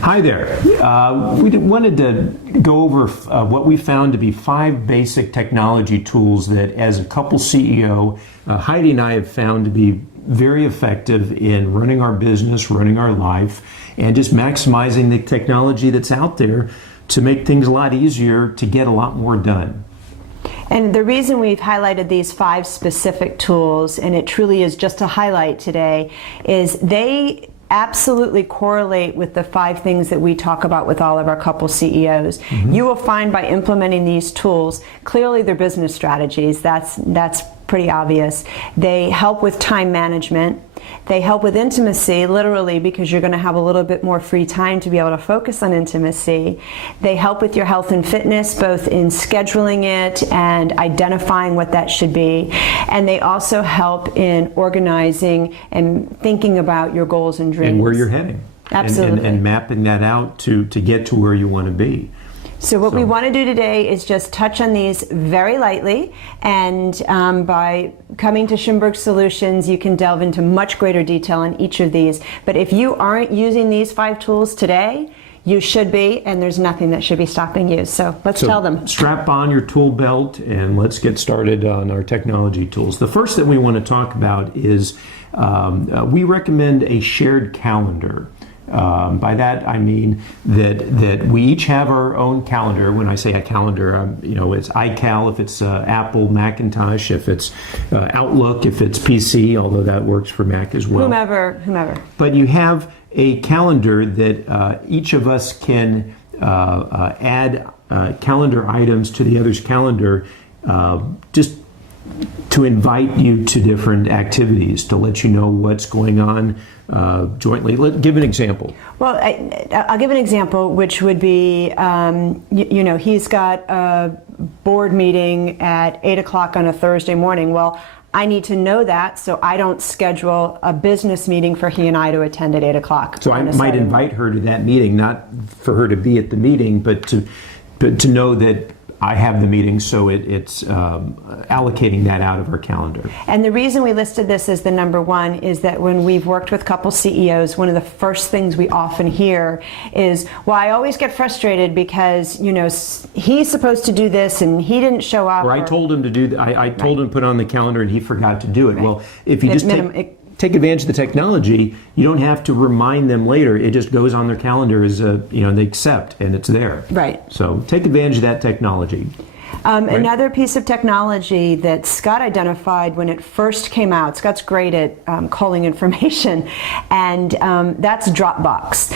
Hi there. We wanted to go over what we found to be 5 basic technology tools that, as a couple CEO, Heidi and I have found to be very effective in running our business, running our life, and just maximizing the technology that's out there to make things a lot easier to get a lot more done. And the reason we've highlighted these 5 specific tools, and it truly is just a highlight today, is they absolutely correlate with the 5 things that we talk about with all of our couple CEOs. Mm-hmm. You will find by implementing these tools, clearly they're business strategies. That's pretty obvious. They help with time management. They help with intimacy, literally, because you're going to have a little bit more free time to be able to focus on intimacy. They help with your health and fitness, both in scheduling it and identifying what that should be. And they also help in organizing and thinking about your goals and dreams. And where you're heading. Absolutely. And mapping that out to get to where you want to be. So what we want to do today is just touch on these very lightly, and by coming to Shimberg Solutions, you can delve into much greater detail on each of these. But if you aren't using these 5 tools today, you should be, and there's nothing that should be stopping you. So let's tell them. Strap on your tool belt and let's get started on our technology tools. The first that we want to talk about is we recommend a shared calendar. By that I mean that we each have our own calendar. When I say a calendar, it's iCal if it's Apple, Macintosh, if it's Outlook, if it's PC, although that works for Mac as well. Whomever. But you have a calendar that each of us can add calendar items to the other's calendar, just to invite you to different activities, to let you know what's going on jointly. Give an example. Well, I'll give an example, which would be, he's got a board meeting at 8 o'clock on a Thursday morning. Well, I need to know that so I don't schedule a business meeting for he and I to attend at 8 o'clock. So I might invite her to that meeting, not for her to be at the meeting, but to know that I have the meeting, so it's allocating that out of our calendar. And the reason we listed this as the number 1 is that when we've worked with couple CEOs, one of the first things we often hear is, well, I always get frustrated because, he's supposed to do this and he didn't show up. Or I told him to do that. I told him to put it on the calendar and he forgot to do it. Right. Well, if you just take advantage of the technology, you don't have to remind them later. It just goes on their calendar as they accept, and it's there. Right. So take advantage of that technology. Right. Another piece of technology that Scott identified when it first came out, Scott's great at calling information, and that's Dropbox.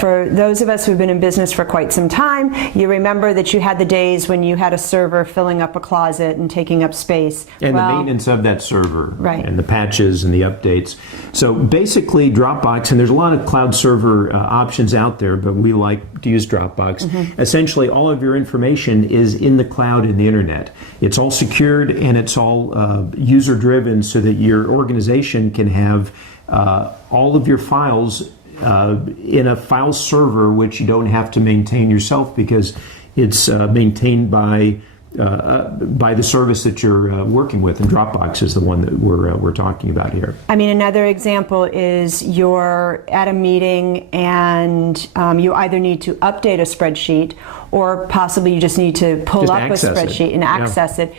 For those of us who've been in business for quite some time, you remember that you had the days when you had a server filling up a closet and taking up space. And the maintenance of that server. Right. And the patches and the updates. So basically Dropbox, and there's a lot of cloud server options out there, but we like to use Dropbox. Mm-hmm. Essentially all of your information is in the cloud and the internet. It's all secured and it's all user driven so that your organization can have all of your files in a file server, which you don't have to maintain yourself because it's maintained by the service that you're working with, and Dropbox is the one that we're talking about here. I mean, another example is you're at a meeting and you either need to update a spreadsheet or possibly you just need to pull up a spreadsheet and access it.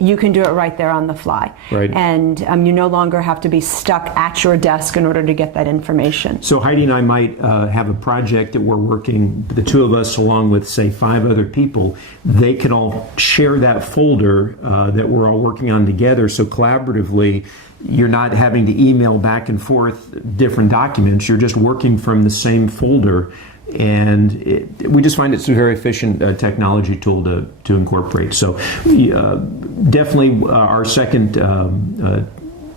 You can do it right there on the fly. Right. And you no longer have to be stuck at your desk in order to get that information. So Heidi and I might have a project that we're working, the 2 of us along with, say, 5 other people. They can all share that folder that we're all working on together. So collaboratively, you're not having to email back and forth different documents. You're just working from the same folder. And we just find it's a very efficient technology tool to incorporate. So definitely our second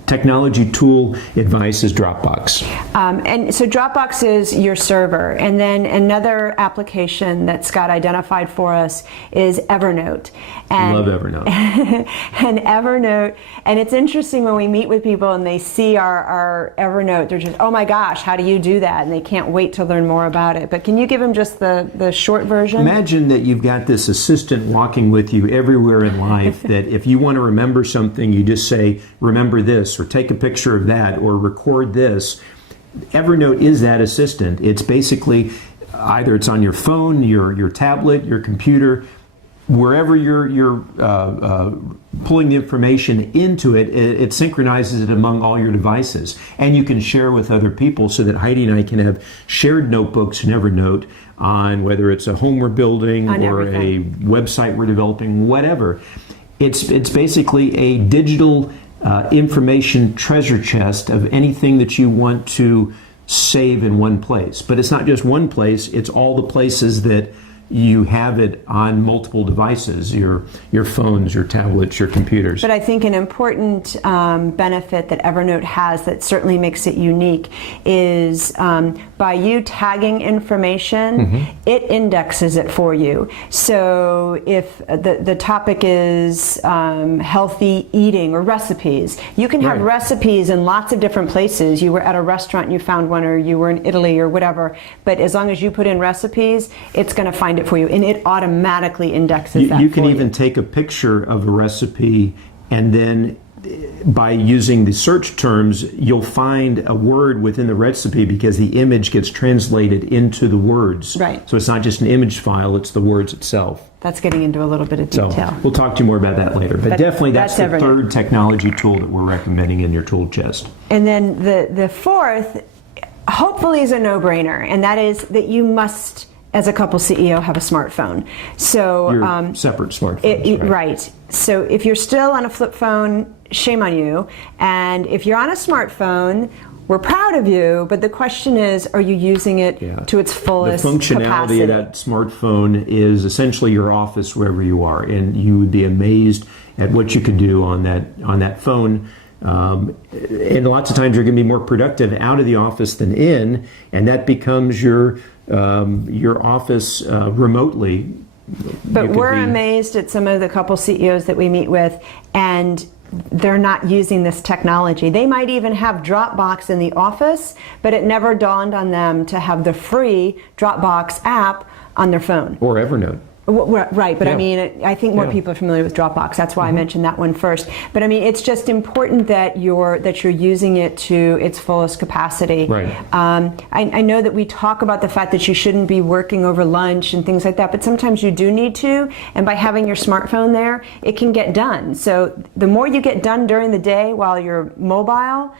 technology tool advice is Dropbox. And so Dropbox is your server. And then another application that Scott identified for us is Evernote. And, love Evernote. And Evernote, and it's interesting when we meet with people and they see our Evernote, they're just, oh my gosh, how do you do that? And they can't wait to learn more about it. But can you give them just the short version? Imagine that you've got this assistant walking with you everywhere in life that if you want to remember something, you just say, remember this, or take a picture of that, or record this. Evernote is that assistant. It's basically either it's on your phone, your tablet, your computer, wherever you're pulling the information into it, it synchronizes it among all your devices. And you can share with other people so that Heidi and I can have shared notebooks in Evernote on whether it's a home we're building or a website we're developing, whatever. It's basically a digital information treasure chest of anything that you want to save in one place. But it's not just one place, it's all the places that you have it on multiple devices, your phones, your tablets, your computers. But I think an important benefit that Evernote has that certainly makes it unique is by you tagging information, it indexes it for you. So if the topic is healthy eating or recipes, you can have recipes in lots of different places. You were at a restaurant and you found one, or you were in Italy or whatever, but as long as you put in recipes, it's going to find it for you, and it automatically indexes that. You can even take a picture of a recipe, and then by using the search terms, you'll find a word within the recipe because the image gets translated into the words. Right. So it's not just an image file, it's the words itself. That's getting into a little bit of detail. So we'll talk to you more about that later. But definitely that's the third technology tool that we're recommending in your tool chest. And then the fourth, hopefully, is a no-brainer, and that is that you must, as a couple CEO, have a smartphone. So your separate smartphones, right? So if you're still on a flip phone, shame on you. And if you're on a smartphone, we're proud of you. But the question is, are you using it to its fullest capacity? The functionality of that smartphone is essentially your office wherever you are, and you would be amazed at what you could do on that phone. And lots of times you're going to be more productive out of the office than in, and that becomes your office remotely. But we're amazed at some of the couple CEOs that we meet with, and they're not using this technology. They might even have Dropbox in the office, but it never dawned on them to have the free Dropbox app on their phone. Or Evernote. Right, but I mean, I think more people are familiar with Dropbox. That's why I mentioned that one first. But I mean, it's just important that you're using it to its fullest capacity. Right. I know that we talk about the fact that you shouldn't be working over lunch and things like that, but sometimes you do need to. And by having your smartphone there, it can get done. So the more you get done during the day while you're mobile,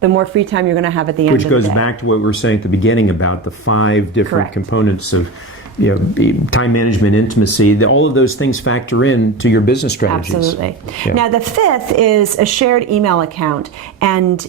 the more free time you're going to have at the end of the day. Which goes back to what we were saying at the beginning about the 5 different components of time management, intimacy. All of those things factor in to your business strategies. Absolutely. Yeah. Now the fifth is a shared email account, and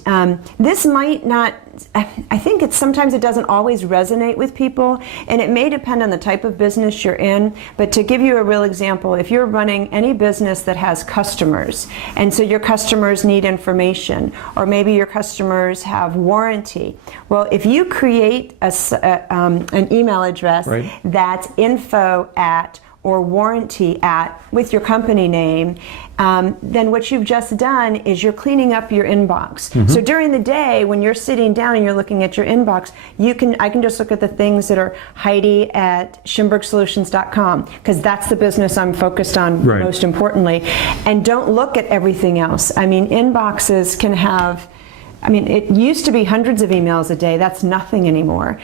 this might not. I think sometimes it doesn't always resonate with people, and it may depend on the type of business you're in. But to give you a real example, if you're running any business that has customers, and so your customers need information, or maybe your customers have warranty, well, if you create an email address that's info@ or warranty@ with your company name, then what you've just done is you're cleaning up your inbox. So during the day, when you're sitting down and you're looking at your inbox, I can just look at the things that are Heidi at ShimbergSolutions.com, because that's the business I'm focused on most importantly. And don't look at everything else. I mean, inboxes can have, it used to be hundreds of emails a day. That's nothing anymore.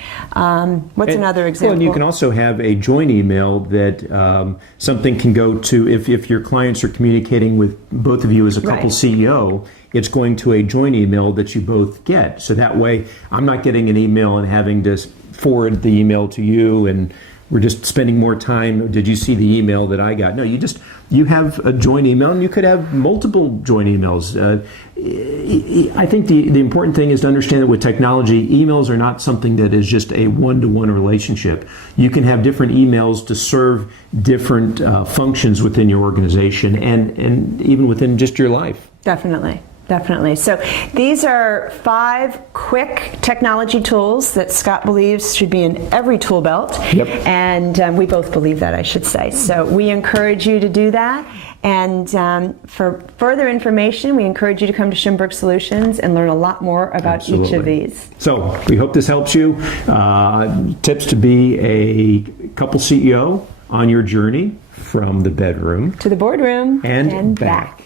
What's another example? Well, and you can also have a joint email that something can go to, if your clients are communicating with both of you as a couple CEO, it's going to a joint email that you both get. So that way, I'm not getting an email and having to forward the email to you, and we're just spending more time. Did you see the email that I got? No, you have a joint email, and you could have multiple joint emails. I think the important thing is to understand that with technology, emails are not something that is just a one-to-one relationship. You can have different emails to serve different functions within your organization and even within just your life. Definitely. So these are 5 quick technology tools that Scott believes should be in every tool belt. And we both believe that, I should say. So we encourage you to do that. And for further information, we encourage you to come to Shimberg Solutions and learn a lot more about each of these. So we hope this helps you. Tips to be a couple CEO on your journey from the bedroom to the boardroom and back.